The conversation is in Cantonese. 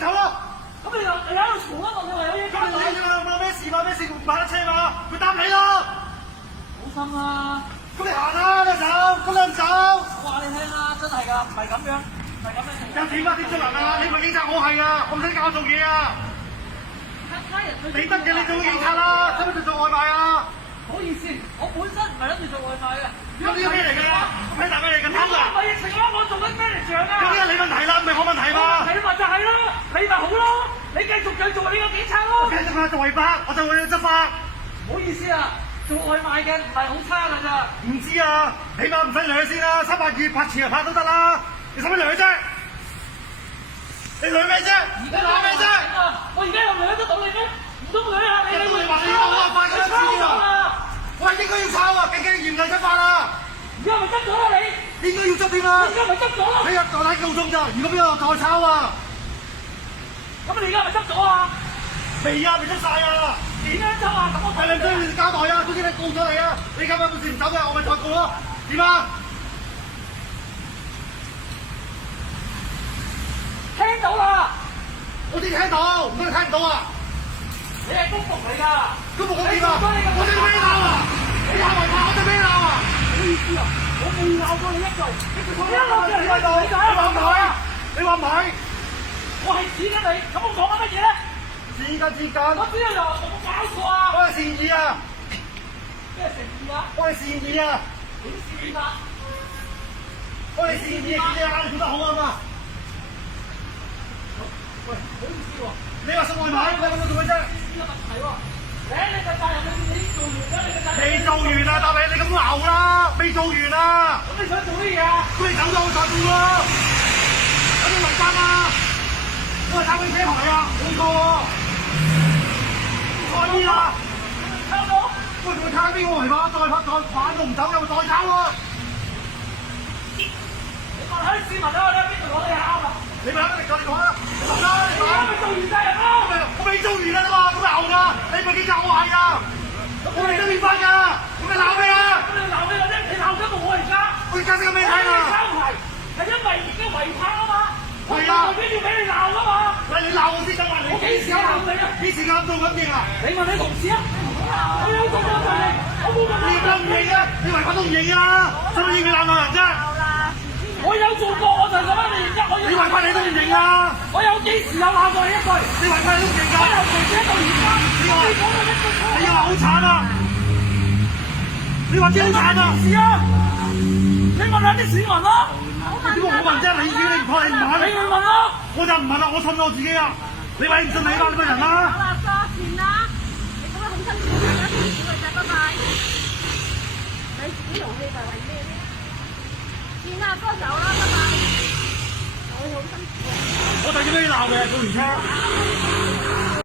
走咯！咁你又喺度嘈啊！你話有嘢交代。你咩事嘛？咩事唔買得車嘛？佢答你咯！好心啦！咁你行啦，你走，咁你唔走。我話你聽啦，真係㗎，唔係咁樣，唔係咁樣。有點啊？點做人啊？你唔係警察，我係啊，我唔使教我做嘢啊！你得嘅，你做警察啦，使乜做外賣啊？唔好意思，我本身唔係諗住做外賣嘅。咁呢個咩嚟㗎？咩大咩嚟㗎？貪啊！唔係疫情啦，我做緊咩嚟獎啊？咁呢個你問題啦，唔係我問題嘛？你咪就係咯，你咪好咯，你繼續做你個警察咯。我繼續去做違法，我就會去執法。唔好意思啊，做外賣嘅唔係好差㗎咋。唔知啊，起碼唔使兩先啦，382拍前又拍都得啦。你使乜兩啫？你兩咩啫？而家兩咩啫？我而家又兩得到你咩？唔通兩下你？你話你我啊，快咗次啊！我係應該要抄啊，更加嚴厲執法啊！而家咪執咗啦你？應該要執添啊！而家咪執咗咯？你又就睇告中咋？如果邊個再抄啊？咁你而家咪執咗啊？未啊，未執晒啊！點樣執啊？咁我係你唔需要交代啊！總之你告咗你啊！你今日本事唔走嘅，我咪再告咯。點啊？聽到啦！我知聽到，唔通你聽唔到啊？你係公僕嚟㗎。公僕講點啊？我對你咩鬧啊？你係違法，我對咩鬧啊？唔好意思啊，我未鬧過你一句。你話唔係？你話唔係？我係指緊你，咁我講緊乜嘢咧？自緊。我只係又話我冇搞錯啊！我係善意啊！咩誠意啊？我係善意啊！點善啊？我係善意啊！你啱做得好啊嘛！喂，唔好意思喎。你話送外賣，你咁樣做咩啫？呢個問題喎，你個責任你做完啦，你個責任。未做完啊，答你，你咁牛啦，未做完啊！咁你想做乜嘢啊？咁你走咗我再做咯，有啲違法啊！我係抄你車牌啊，冇錯喎，再啲啊！抄咗？喂，仲會抄邊個違法？再反都唔走，又再抄喎！你問下啲市民啊，你喺邊度攞你啱啊？你咪肯定夠你講啦，你講啦，你而家咪做完責任咯！我未做完啊嘛，咁牛㗎！你咪警察，我係㗎，我哋都變法㗎，咁你鬧咩啊？咁你鬧咩啫？你鬧緊我而家。我而家先咁俾你睇啊！抄牌係因為已經違法啊嘛。係啊，我邊要俾你鬧啊嘛。喂，你鬧我先得啊！我幾時有鬧你啊？幾時啱做緊嘢啊？你你問你同事啊？我有做過對你，我冇問你。都唔認啊！你違法都唔認啊！做乜認佢鬧人啫？我有做過，我就想你認啫。你違法你都唔認啊！我有幾時有鬧過你一句？你違法你都唔認㗎！我由從前到而家，你講過一句錯。你話好慘啊！你話真好慘啊！是啊，你問下啲市民啦。點解我問啫？你你唔怕你唔問？你去問啦。我就唔問啦，我信我自己啊！你話你唔信你嘛？你乜人啊？好啦，多算啦，你咁樣好辛苦嘅，小女仔，拜拜。你自己容氣就為咩咧？算啦，多走啦，拜拜。我好辛苦。我就要俾你鬧嘅，做完車。